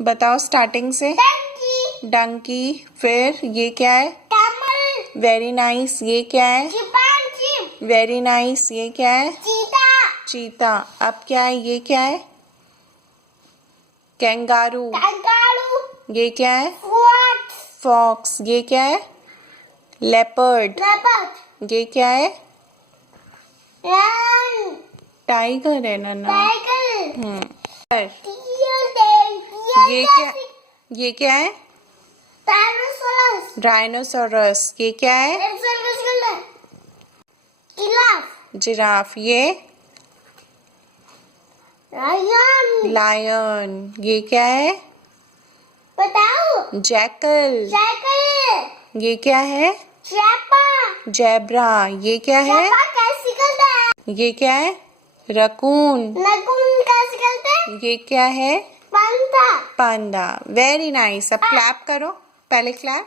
बताओ स्टार्टिंग से। डंकी, डंकी। फिर ये क्या है? Camel, very nice. ये क्या है? Chimpanzee, very nice. ये क्या है? चीता, चीता। अब क्या है? ये क्या है? कैंगारू। कंगारू, ये क्या है? Fox, fox. ये क्या है? लेपर्ड। लेपर्ड, ये क्या है? लायन, टाइगर है ना? टाइगर, फिर ये क्या? ये क्या है? टाइरोसोरस, डायनासोरस। ये क्या है? Giraffe, giraffe. ये लायन, लायन। ये क्या है? बताओ, जैकल। जैकल, ये क्या है? चैपा, जेब्रा। ये क्या है? चैपा कैसे करता है? ये क्या है? रकून। नकुन कैसे करते हैं? ये क्या है? Panda, panda. Very nice. अब क्लैप करो, पहले क्लैप।